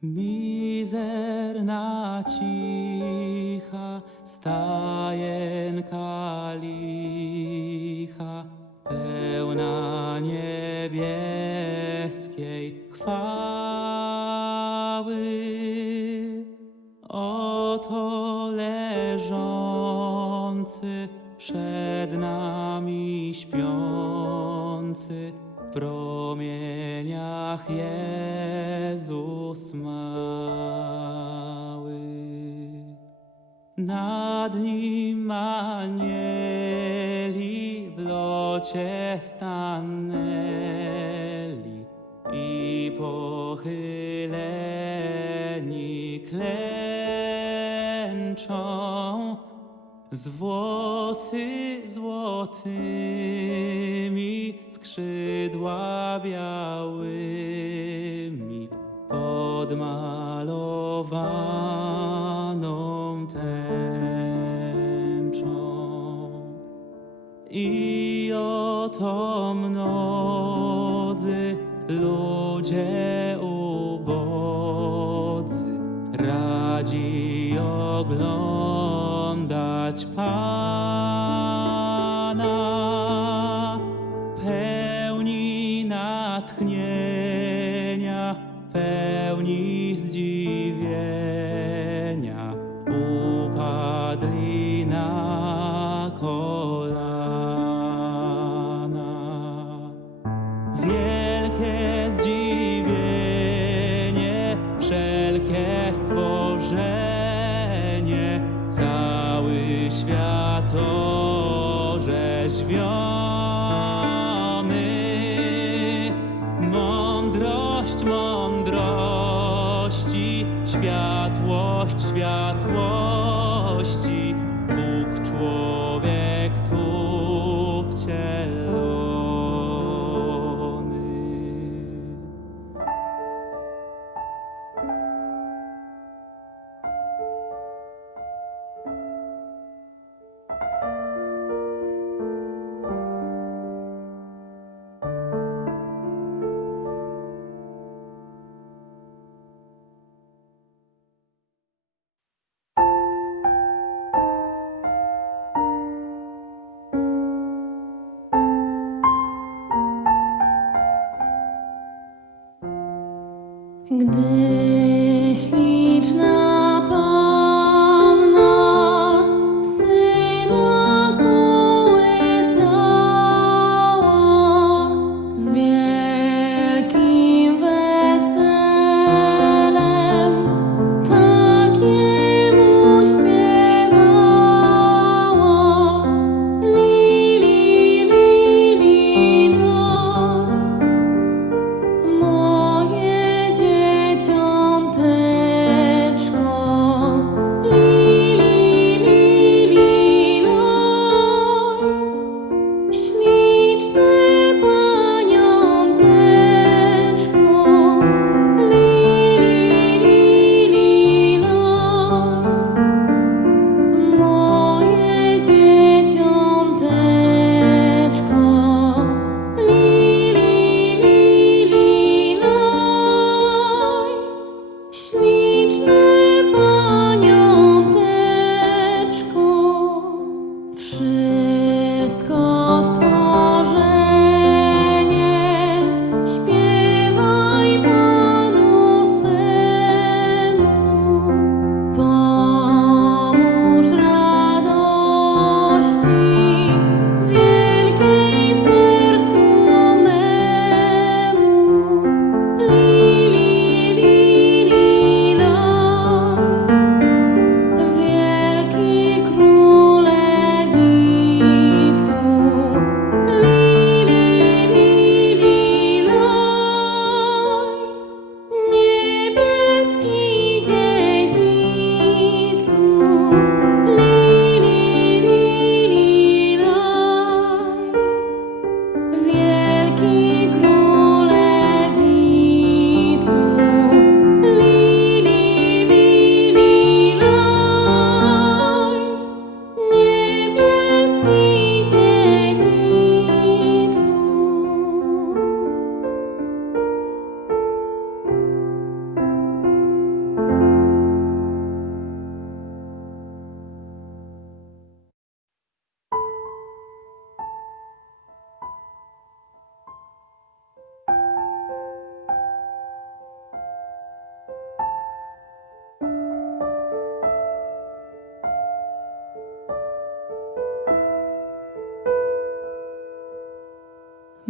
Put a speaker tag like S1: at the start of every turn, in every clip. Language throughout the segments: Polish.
S1: Mizerna cicha staje promieniach Jezus mały. Nad nim anieli w locie stanęli i pochyleni klęczą z włosy złotymi skrzydła białymi podmalowaną tęczą. I oto światło.
S2: gdy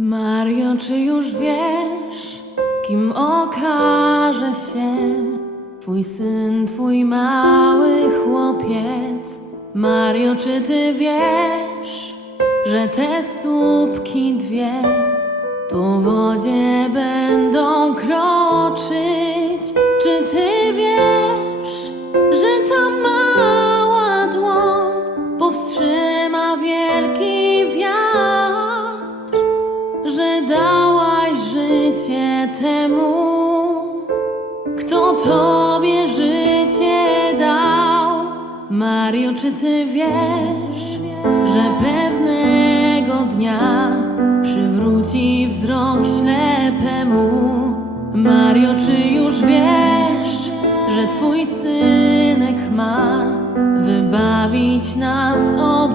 S2: Mario, czy już wiesz, kim okaże się Twój syn, twój mały chłopiec? Mario, czy ty wiesz, że te stópki dwie po wodzie będą kroczyć? Tobie życie dał. Mario, czy ty wiesz, że pewnego dnia przywróci wzrok ślepemu? Mario, czy już wiesz, że twój synek ma wybawić nas od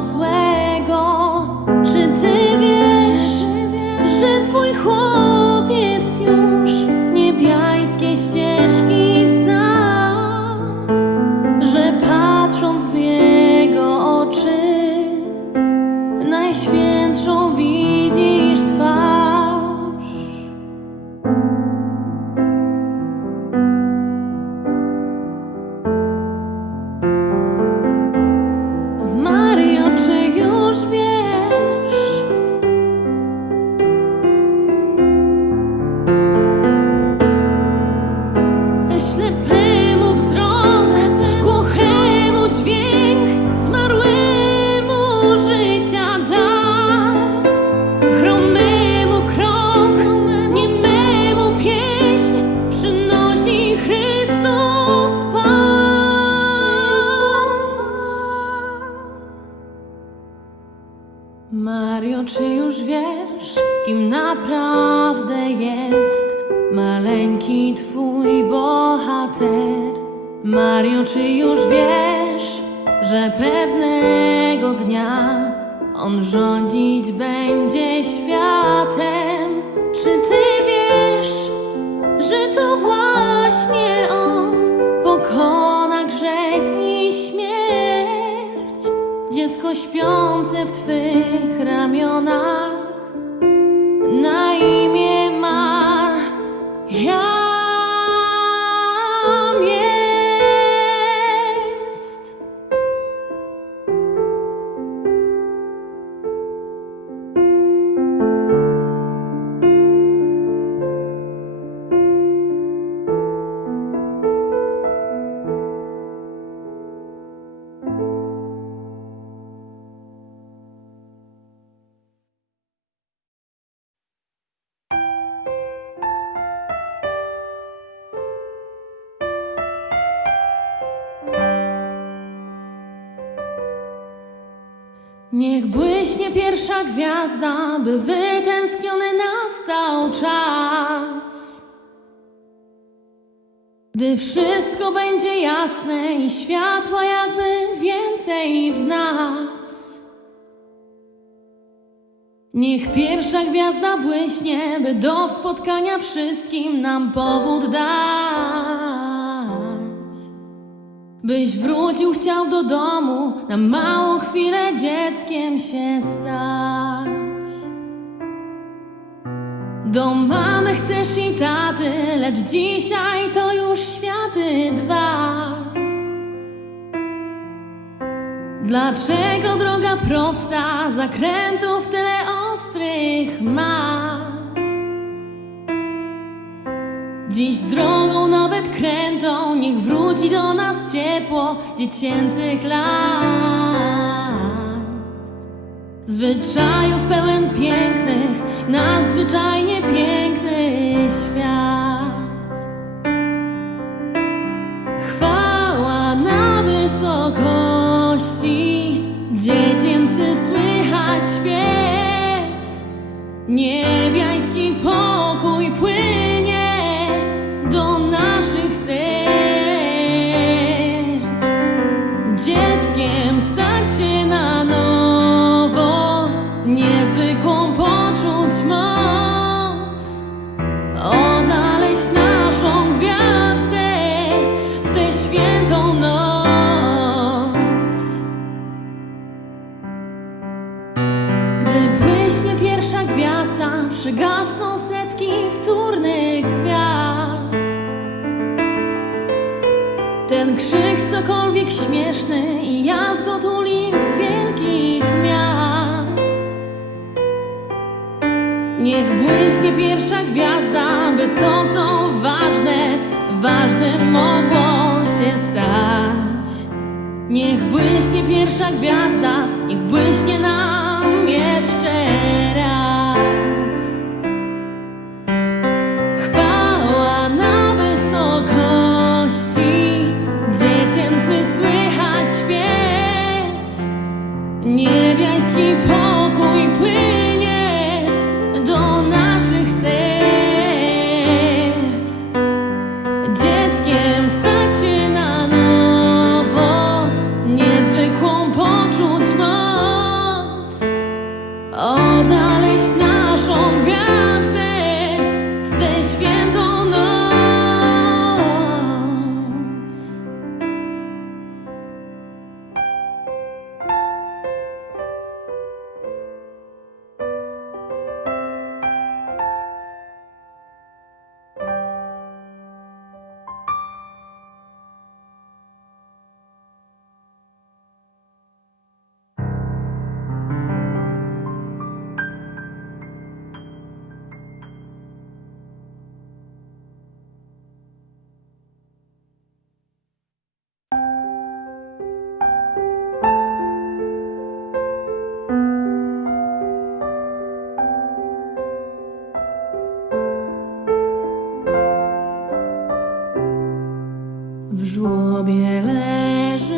S2: naprawdę jest maleńki twój bohater? Mario, czy już wiesz, że pewnego dnia on rządzić będzie światem? Czy ty wiesz, że to właśnie on pokona grzech i śmierć? Dziecko śpiące w twych ramionach Niech błyśnie pierwsza gwiazda, by wytęskniony nastał czas. Gdy wszystko będzie jasne i światła jakby więcej w nas. Niech pierwsza gwiazda błyśnie, by do spotkania wszystkim nam powód dać. Byś wrócił chciał do domu, na małą chwilę dzieckiem się stać. Do mamy chcesz i taty, lecz dzisiaj to już światy dwa. Dlaczego droga prosta, zakrętów tyle ostrych ma? Dziś drogą nawet krętą, niech wróci do nas ciepło dziecięcych lat. Zwyczajów pełen pięknych, nasz zwyczajnie piękny świat. Chwała na wysokości, dziecięcy słychać śpiew. Niebiański Niech błyśnie pierwsza gwiazda, by to, co ważne, ważne mogło się stać. Niech błyśnie pierwsza gwiazda, niech błyśnie nam jeszcze. W żłobie leży